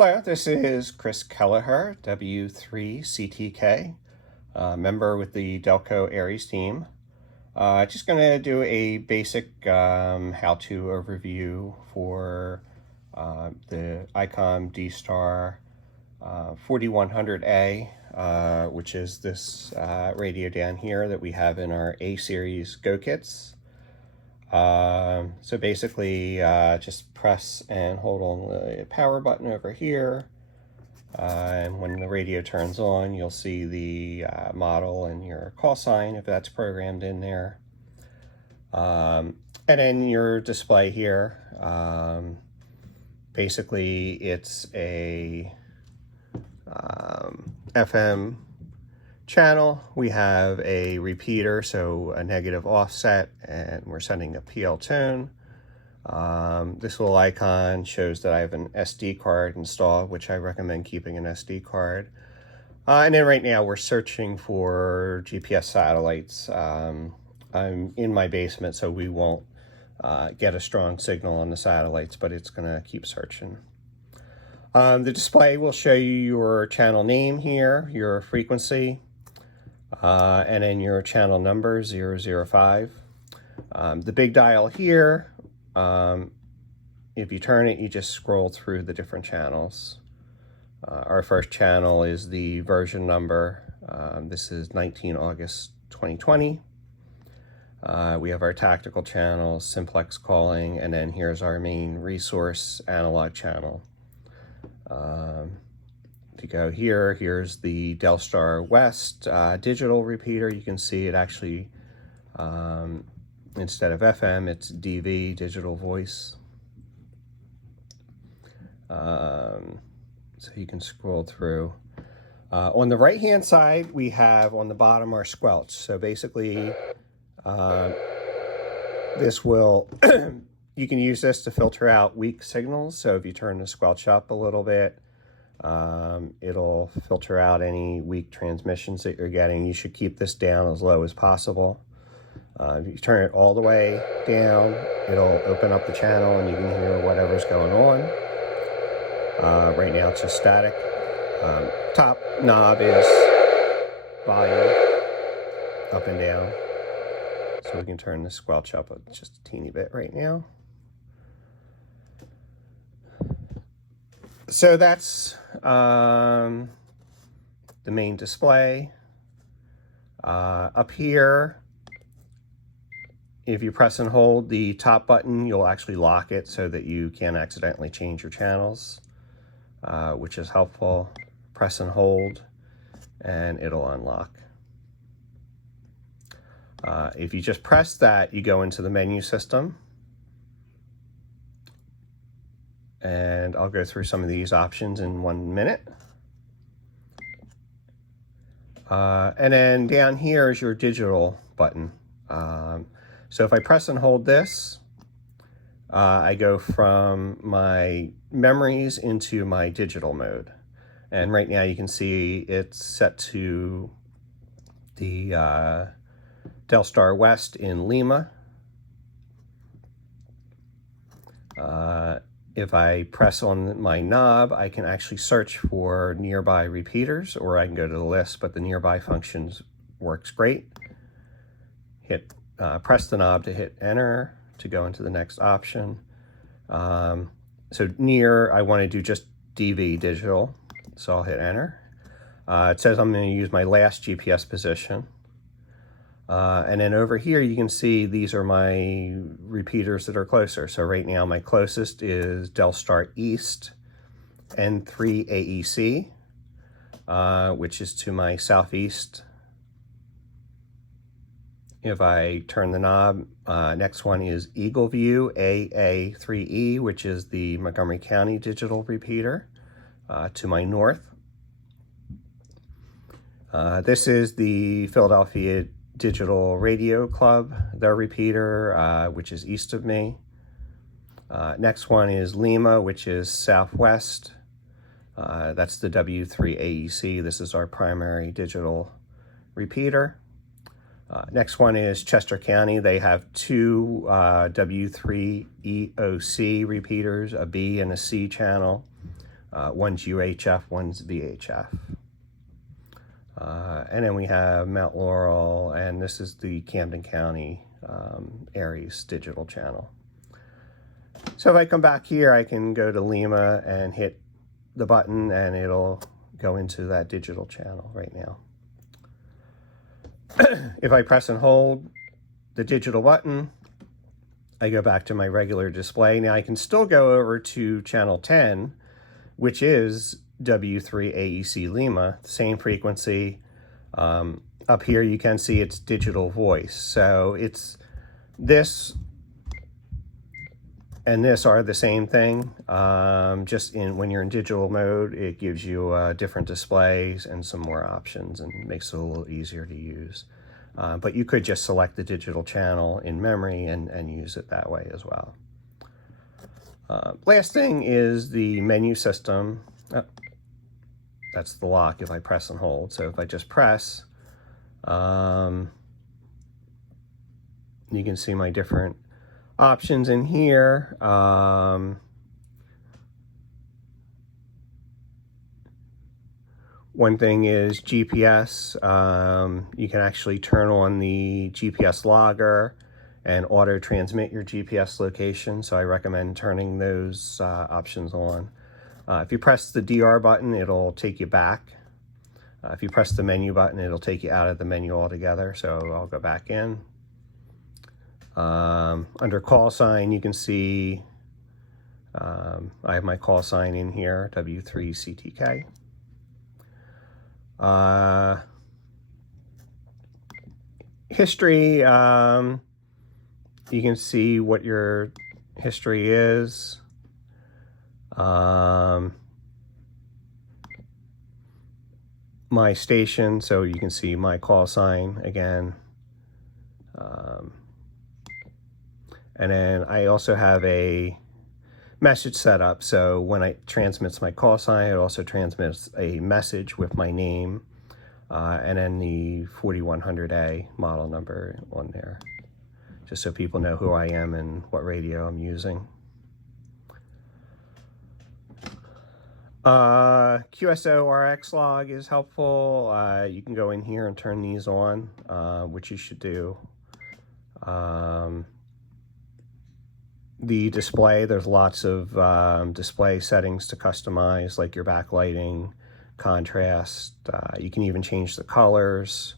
Hello, this is Chris Kelleher, W3CTK, member with the Delco ARES team. Just going to do a basic how-to overview for the ICOM D-Star 4100A, which is this radio down here that we have in our A-series Go kits. So basically just press and hold on the power button over here, and when the radio turns on you'll see the model and your call sign if that's programmed in there, and then your display here. Basically it's a FM channel. We have a repeater, so a negative offset, and we're sending a PL tone. This little icon shows that I have an SD card installed, which I recommend keeping an SD card. And then right now we're searching for GPS satellites. I'm in my basement, so we won't get a strong signal on the satellites, but it's going to keep searching. The display will show you your channel name here, your frequency, and then your channel number 005. The big dial here, if you turn it, you just scroll through the different channels. Our first channel is the version number. This is 19 August 2020. We have our tactical channel, simplex calling, and then here's our main resource analog channel. To go here, here's the Delstar West digital repeater. You can see it actually, instead of FM, it's DV, digital voice. So you can scroll through. On the right hand side, we have on the bottom our squelch. So basically, this will, you can use this to filter out weak signals. So if you turn the squelch up a little bit, it'll filter out any weak transmissions that you're getting. You should keep this down as low as possible. If you turn it all the way down, it'll open up the channel and you can hear whatever's going on. Right now it's just static. Top knob is volume, up and down. So we can turn the squelch up just a teeny bit right now. So that's the main display. Up here, if you press and hold the top button, you'll actually lock it so that you can't accidentally change your channels, which is helpful. Press and hold, and it'll unlock. If you just press that, you go into the menu system. And I'll go through some of these options in 1 minute. And then down here is your digital button. So if I press and hold this, I go from my memories into my digital mode. And right now you can see it's set to the Delstar West in Lima. If I press on my knob, I can actually search for nearby repeaters, or I can go to the list, but the nearby functions works great. Press the knob to hit enter to go into the next option. So near, I want to do just DV digital, so I'll hit enter. It says I'm going to use my last GPS position. And then over here, you can see these are my repeaters that are closer. So right now, my closest is Delstar East N3 AEC, which is to my southeast. If I turn the knob, next one is Eagle View AA3E, which is the Montgomery County digital repeater, to my north. This is the Philadelphia Digital Radio Club, their repeater, which is east of me. Next one is Lima, which is southwest. That's the W3 AEC. This is our primary digital repeater. Next one is Chester County. They have two W3 EOC repeaters, a B and a C channel, One's UHF, one's VHF. And then we have Mount Laurel, and this is the Camden County ARES digital channel. So if I come back here, I can go to Lima and hit the button, and it'll go into that digital channel right now. If I press and hold the digital button, I go back to my regular display. Now I can still go over to channel 10, which is W3AEC Lima, same frequency. Up here you can see it's digital voice. So it's this and this are the same thing. Just when you're in digital mode, it gives you different displays and some more options and makes it a little easier to use. But you could just select the digital channel in memory and use it that way as well. Last thing is the menu system. Oh, that's the lock if I press and hold. So if I just press, you can see my different options in here. One thing is GPS. You can actually turn on the GPS logger and auto transmit your GPS location. So I recommend turning those options on. If you press the DR button, it'll take you back. If you press the menu button, it'll take you out of the menu altogether. So I'll go back in. Under call sign, you can see I have my call sign in here, W3CTK. History, you can see what your history is. My station, so you can see my call sign again. And then I also have a message set up, so when it transmits my call sign, it also transmits a message with my name and then the 4100A model number on there, just so people know who I am and what radio I'm using. QSO RX log is helpful. You can go in here and turn these on, which you should do. The display, there's lots of display settings to customize, like your backlighting, contrast. You can even change the colors,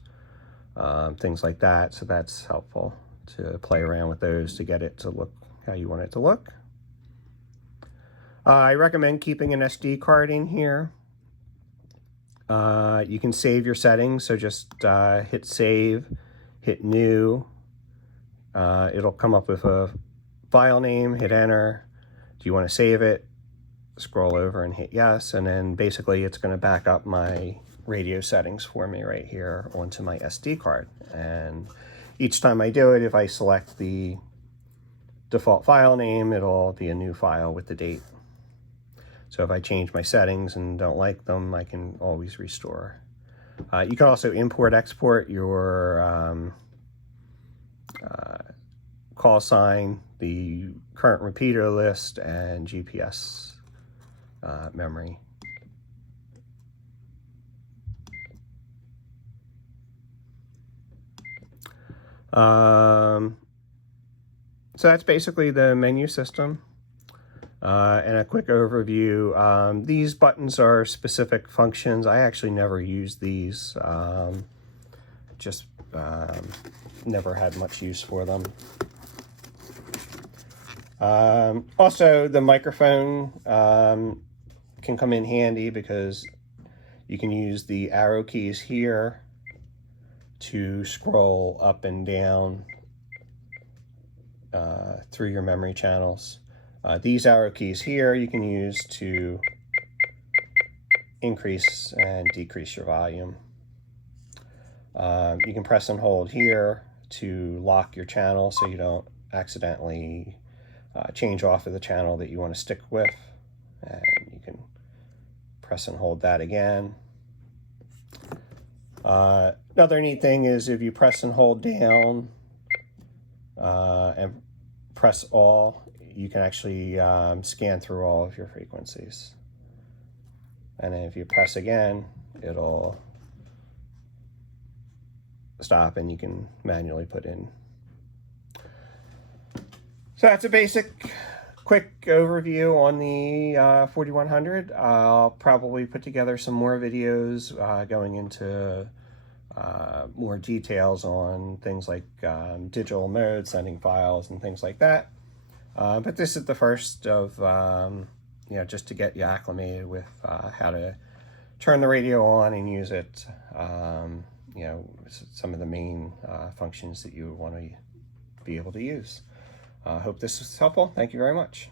things like that. So that's helpful to play around with those to get it to look how you want it to look. I recommend keeping an SD card in here. You can save your settings, so just hit save, hit new. It'll come up with a file name, hit enter. Do you want to save it? Scroll over and hit yes, and then basically it's going to back up my radio settings for me right here onto my SD card. And each time I do it, if I select the default file name, it'll be a new file with the date. So if I change my settings and don't like them, I can always restore. You can also import, export your call sign, the current repeater list, and GPS memory. So that's basically the menu system. And a quick overview. These buttons are specific functions. I actually never used these. Just never had much use for them. Also, the microphone can come in handy because you can use the arrow keys here to scroll up and down through your memory channels. These arrow keys here you can use to increase and decrease your volume. You can press and hold here to lock your channel so you don't accidentally change off of the channel that you want to stick with. And you can press and hold that again. Another neat thing is if you press and hold down and press all, you can actually scan through all of your frequencies. and then if you press again, it'll stop and you can manually put in. So that's a basic quick overview on the 4100. I'll probably put together some more videos going into more details on things like digital mode, sending files and things like that. But this is the first of, you know, just to get you acclimated with how to turn the radio on and use it. You know, some of the main functions that you want to be able to use. I hope this was helpful. Thank you very much.